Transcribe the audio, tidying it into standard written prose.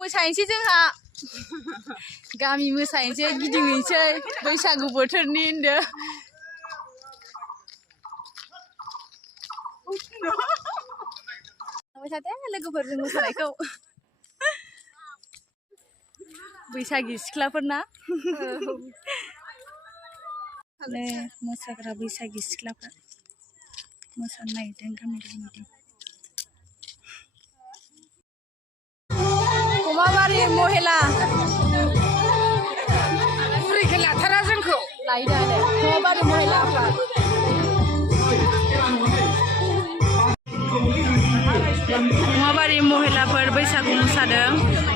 मोसाहैनोसै जोंहा गामि मोसाहैनोसै गिदिंहैनोसै बैसागु बोथोरनि होनदो थांबाय थादो लोगोफोरजों मोसानायखौ बैसागि सिख्लाफोरना मोसाग्रा बैसागि सिख्लाफ्रा मोसानो नागिरदों गामि गामि कमाबारि महिला बुरैखौ लाथारा जोंखौ लायो दाले कमाबारि महिला आफाद कमाबारि महिलाफोर बैसागु मोसादों